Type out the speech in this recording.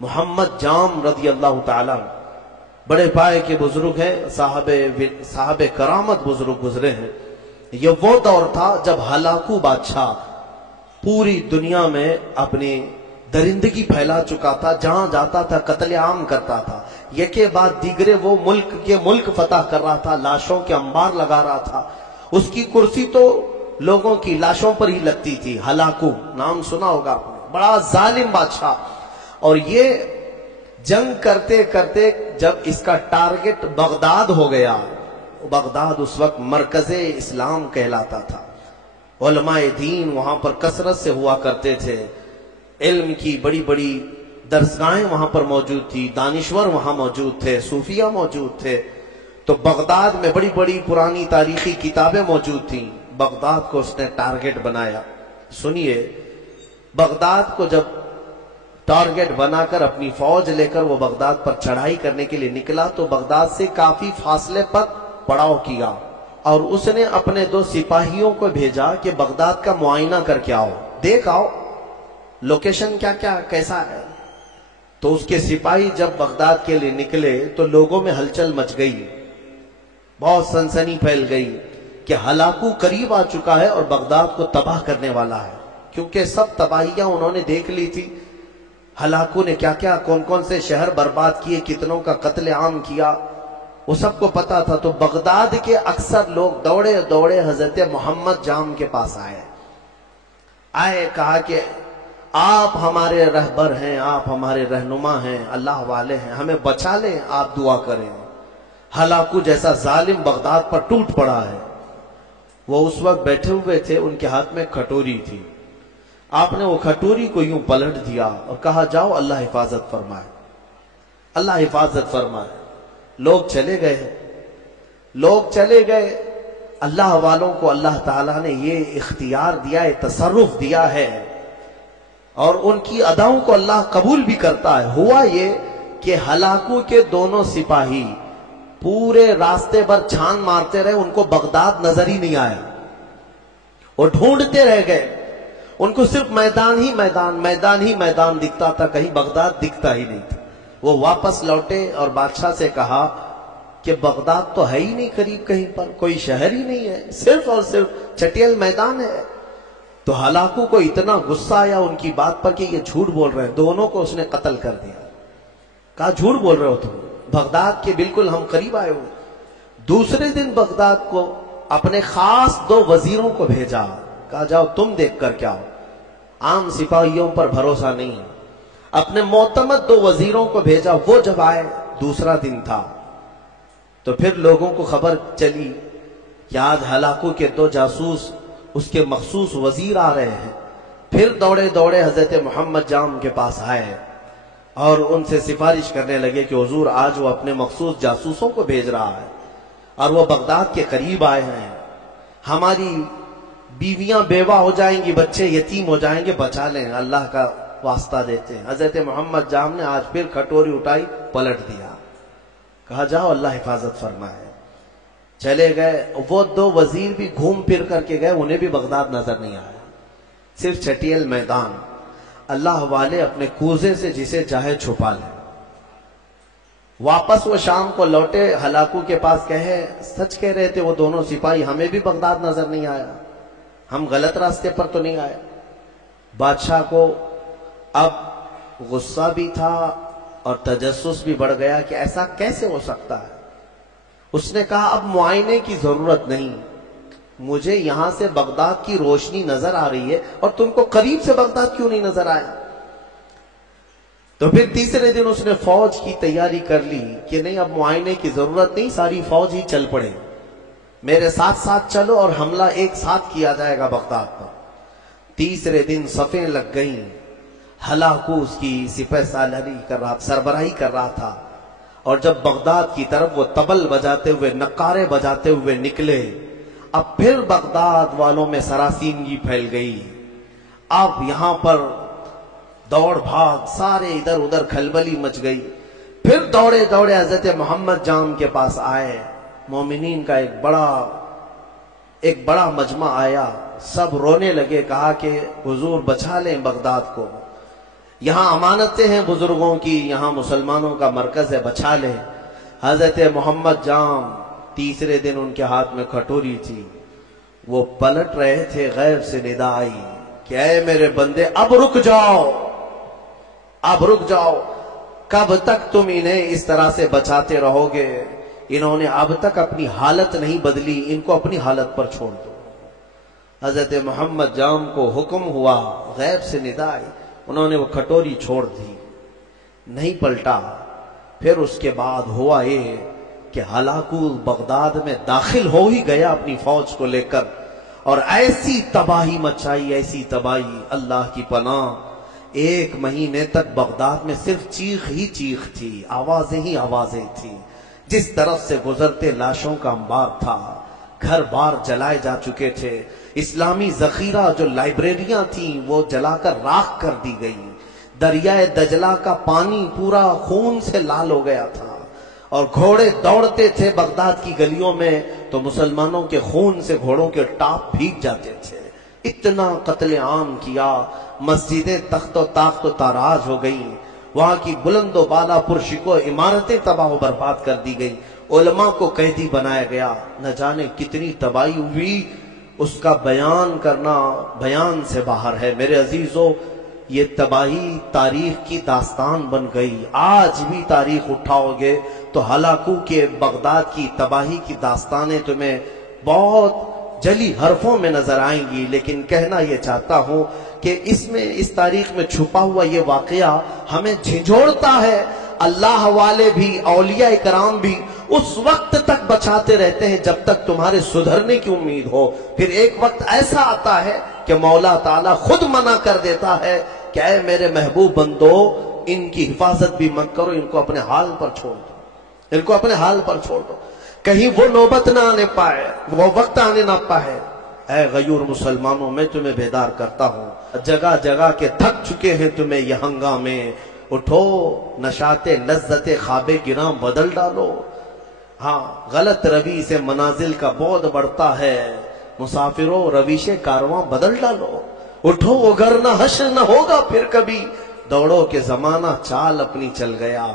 محمد جام رضی اللہ تعالی بڑے پائے کے بزرگ ہیں، صاحب کرامت بزرگ گزرے ہیں۔ یہ وہ دور تھا جب ہلاکو بادشاہ پوری دنیا میں اپنی درندگی پھیلا چکا تھا، جہاں جاتا تھا قتل عام کرتا تھا، یکے بعد دیگرے وہ ملک فتح کر رہا تھا، لاشوں کے انبار لگا رہا تھا۔ اس کی کرسی تو لوگوں کی لاشوں پر ہی لگتی تھی۔ ہلاکو نام سنا ہوگا آپ نے، بڑا ظالم بادشاہ۔ اور یہ جنگ کرتے کرتے جب اس کا ٹارگٹ بغداد ہو گیا، بغداد اس وقت مرکز اسلام کہلاتا تھا، علماء دین وہاں پر کثرت سے ہوا کرتے تھے، علم کی بڑی بڑی درسگاہیں وہاں پر موجود تھی، دانشور وہاں موجود تھے، صوفیہ موجود تھے۔ تو بغداد میں بڑی بڑی پرانی تاریخی کتابیں موجود تھیں۔ بغداد کو اس نے ٹارگٹ بنایا۔ سنیے، بغداد کو جب ٹارگٹ بنا کر اپنی فوج لے کر وہ بغداد پر چڑھائی کرنے کے لیے نکلا تو بغداد سے کافی فاصلے پر پڑاؤ کیا، اور اس نے اپنے 2 سپاہیوں کو بھیجا کہ بغداد کا معائنہ کر کے آؤ، دیکھ آؤ لوکیشن کیسا ہے۔ تو اس کے سپاہی جب بغداد کے لیے نکلے تو لوگوں میں ہلچل مچ گئی، بہت سنسنی پھیل گئی کہ ہلاکو قریب آ چکا ہے اور بغداد کو تباہ کرنے والا ہے، کیونکہ سب تباہیاں انہوں نے دیکھ لی تھی۔ ہلاکو نے کون کون سے شہر برباد کیے، کتنوں کا قتل عام کیا، وہ سب کو پتا تھا۔ تو بغداد کے اکثر لوگ دوڑے دوڑے حضرت محمد جام کے پاس آئے، کہا کہ آپ ہمارے رہبر ہیں، آپ ہمارے رہنما ہیں، اللہ والے ہیں، ہمیں بچا لیں، آپ دعا کریں۔ ہلاکو جیسا ظالم بغداد پر ٹوٹ پڑا ہے۔ وہ اس وقت بیٹھے ہوئے تھے، ان کے ہاتھ میں کھٹوری تھی۔ آپ نے وہ کھٹوری کو یوں پلٹ دیا اور کہا جاؤ اللہ حفاظت فرمائے، اللہ حفاظت فرمائے۔ لوگ چلے گئے۔ اللہ والوں کو اللہ تعالیٰ نے یہ اختیار دیا ہے، تصرف دیا ہے، اور ان کی اداؤں کو اللہ قبول بھی کرتا ہے۔ ہوا یہ کہ ہلاکو کے دونوں سپاہی پورے راستے پر چھان مارتے رہے، ان کو بغداد نظر ہی نہیں آیا، وہ ڈھونڈتے رہ گئے، ان کو صرف میدان ہی میدان دکھتا تھا، کہیں بغداد دکھتا ہی نہیں تھا۔ وہ واپس لوٹے اور بادشاہ سے کہا کہ بغداد تو ہے ہی نہیں قریب، کہیں پر کوئی شہر ہی نہیں ہے، صرف اور صرف چٹیل میدان ہے۔ تو ہلاکو کو اتنا غصہ آیا ان کی بات پر کہ یہ جھوٹ بول رہے ہیں، دونوں کو اس نے قتل کر دیا۔ کہا جھوٹ بول رہے ہو تم، بغداد کے بالکل ہم قریب آئے ہو۔ دوسرے دن بغداد کو اپنے خاص 2 وزیروں کو بھیجا، کہا جاؤ تم دیکھ کر کیا ہو، عام سپاہیوں پر بھروسہ نہیں۔ اپنے معتمد 2 وزیروں کو بھیجا، وہ جب آئے، دوسرا دن تھا، تو پھر لوگوں کو خبر چلی کہ آج ہلاکو کے 2 جاسوس اس کے مخصوص وزیر آ رہے ہیں۔ پھر دوڑے دوڑے حضرت محمد جام کے پاس آئے اور ان سے سفارش کرنے لگے کہ حضور آج وہ اپنے مخصوص جاسوسوں کو بھیج رہا ہے اور وہ بغداد کے قریب آئے ہیں، ہماری بیویاں بیوہ ہو جائیں گی، بچے یتیم ہو جائیں گے، بچا لیں، اللہ کا واسطہ دیتے ہیں۔ حضرت محمد جام نے آج پھر کھٹوری اٹھائی، پلٹ دیا، کہا جاؤ اللہ حفاظت فرمائے۔ چلے گئے، وہ 2 وزیر بھی گھوم پھر کر کے گئے، انہیں بھی بغداد نظر نہیں آیا، صرف چٹیل میدان۔ اللہ والے اپنے کوزے سے جسے چاہے چھپا لیں۔ واپس وہ شام کو لوٹے، ہلاکو کے پاس کہے سچ کہہ رہے تھے وہ دونوں سپاہی، ہمیں بھی بغداد نظر نہیں آیا، ہم غلط راستے پر تو نہیں آئے۔ بادشاہ کو اب غصہ بھی تھا اور تجسس بھی بڑھ گیا کہ ایسا کیسے ہو سکتا ہے۔ اس نے کہا اب معائنے کی ضرورت نہیں، مجھے یہاں سے بغداد کی روشنی نظر آ رہی ہے اور تم کو قریب سے بغداد کیوں نہیں نظر آیا؟ تو پھر تیسرے دن اس نے فوج کی تیاری کر لی کہ نہیں اب معائنے کی ضرورت نہیں، ساری فوج ہی چل پڑے، میرے ساتھ ساتھ چلو اور حملہ ایک ساتھ کیا جائے گا بغداد پر۔ تیسرے دن صفیں لگ گئیں، ہلاکو اس کی سپہ سربراہی کر رہا تھا، اور جب بغداد کی طرف وہ طبل بجاتے ہوئے، نقارے بجاتے ہوئے نکلے، اب پھر بغداد والوں میں سراسیمگی پھیل گئی۔ اب یہاں پر دوڑ بھاگ، سارے ادھر ادھر کھلبلی مچ گئی۔ پھر دوڑے دوڑے حضرت محمد جام کے پاس آئے، مومنین کا ایک بڑا مجمع آیا، سب رونے لگے، کہا کہ حضور بچا لیں بغداد کو۔ یہاں امانتیں ہیں بزرگوں کی، یہاں مسلمانوں کا مرکز ہے، بچا لیں۔ حضرت محمد جام تیسرے دن ان کے ہاتھ میں کھٹوری تھی، وہ پلٹ رہے تھے، غیب سے ندا آئی کہ اے میرے بندے اب رک جاؤ، اب رک جاؤ، کب تک تم انہیں اس طرح سے بچاتے رہو گے؟ انہوں نے اب تک اپنی حالت نہیں بدلی، ان کو اپنی حالت پر چھوڑ دو۔ حضرت محمد جام کو حکم ہوا، غیب سے ندا آئی، انہوں نے وہ کھٹوری چھوڑ دی، نہیں پلٹا۔ پھر اس کے بعد ہوا یہ کہ ہلاکو بغداد میں داخل ہو ہی گیا اپنی فوج کو لے کر، اور ایسی تباہی مچائی، ایسی تباہی، اللہ کی پناہ، 1 مہینے تک بغداد میں صرف چیخ ہی چیخ تھی، آوازیں ہی آوازیں تھیں، جس طرف سے گزرتے لاشوں کا انبار تھا، گھر بار جلائے جا چکے تھے، اسلامی ذخیرہ جو لائبریریاں تھیں وہ جلا کر راکھ کر دی گئی، دریائے دجلہ کا پانی پورا خون سے لال ہو گیا تھا، اور گھوڑے دوڑتے تھے بغداد کی گلیوں میں تو مسلمانوں کے خون سے گھوڑوں کے ٹاپ بھیگ جاتے تھے۔ اتنا قتل عام کیا، مسجدیں تخت و تاخت و تاراج ہو گئیں، وہاں کی بلند و بالا پرشکو عمارتیں تباہ و برباد کر دی گئیں، علماء کو قیدی بنایا گیا، نہ جانے کتنی تباہی ہوئی، اس کا بیان کرنا بیان سے باہر ہے۔ میرے عزیزو، یہ تباہی تاریخ کی داستان بن گئی، آج بھی تاریخ اٹھاؤ گے تو ہلاکو کے بغداد کی تباہی کی داستانیں تمہیں بہت جلی حرفوں میں نظر آئیں گی، لیکن کہنا یہ چاہتا ہوں کہ اس تاریخ میں چھپا ہوا یہ واقعہ ہمیں جھنجھوڑتا ہے۔ اللہ والے بھی، اولیاء کرام بھی اس وقت تک بچاتے رہتے ہیں جب تک تمہارے سدھرنے کی امید ہو، پھر ایک وقت ایسا آتا ہے کہ مولا تعالیٰ خود منع کر دیتا ہے کہ اے میرے محبوب بندو، ان کی حفاظت بھی مت کرو، ان کو اپنے حال پر چھوڑ دو، ان کو اپنے حال پر چھوڑ دو، کہیں وہ نوبت نہ آنے پائے، وہ وقت آنے نہ پائے۔ اے غیور مسلمانوں، میں تمہیں بیدار کرتا ہوں، جگہ جگہ کے تھک چکے ہیں تمہیں یہ ہنگامے، اٹھو، نشاط لذت خواب گراں بدل ڈالو۔ ہاں، غلط روی سے منازل کا بعد بڑھتا ہے، مسافروں رویش کارواں بدل ڈالو، اٹھو وگرنہ حشر نہ ہوگا پھر کبھی، دوڑو کہ زمانہ چال اپنی چل گیا۔